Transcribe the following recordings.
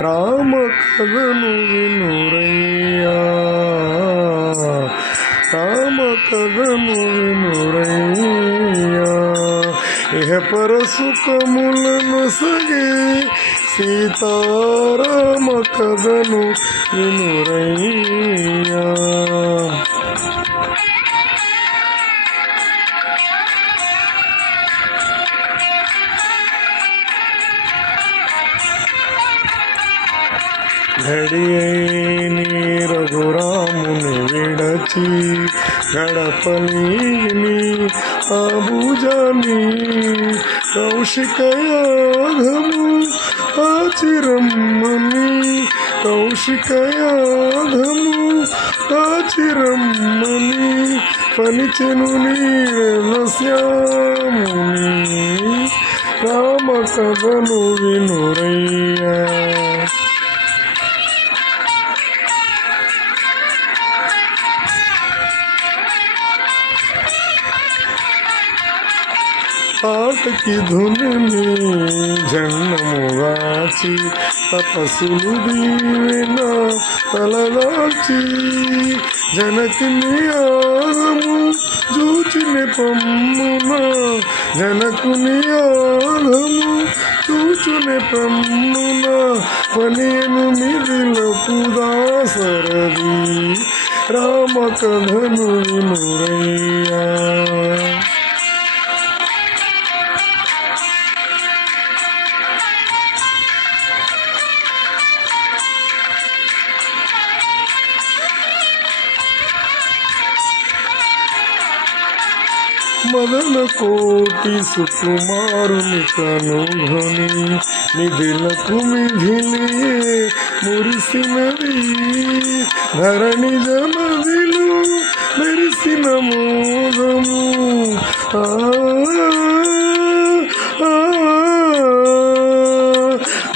రామ కథను వినురయ్యా రామ కథను వినురయ్యా ఇహ పర సుఖములను సగే సీతారామ ఘడియైని రఘురాముని విడచి గడపలేని ఆభుజాని కౌశికయాగము ఆచిరమ్మని కౌశికయాగము ఆచిరమ్మని పనిచెను నీరస్యాముని రామ కథను వినురయ్యా. పాటకి ధునిని జన్మముగాచి తపస్సులు దీవెన తలదాచి జనకిని ఆగము చూచిని పమ్మున జనకుని ఆగము చూచుని పమ్మున పనియను మిదిలకు దాసరది రామ కథను వినురయ్యా. మదన కోటి సుకుమారుని కనుగొని నిధులకు మిధిలి మురిసినది. ధరణి జమదిలు మెరిసిన మోదము ఆ,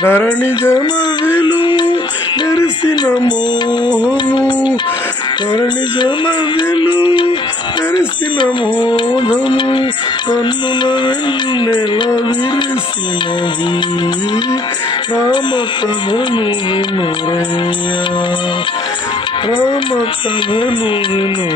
ధరణి జమదిలు మెరిసిన మోహము. ధరణి జమదిలు మెరిసిన మోదము కన్నుల వెన్నెల విరిసినది రామ కథను వినురయ్యా రామ కథను వినురయ్యా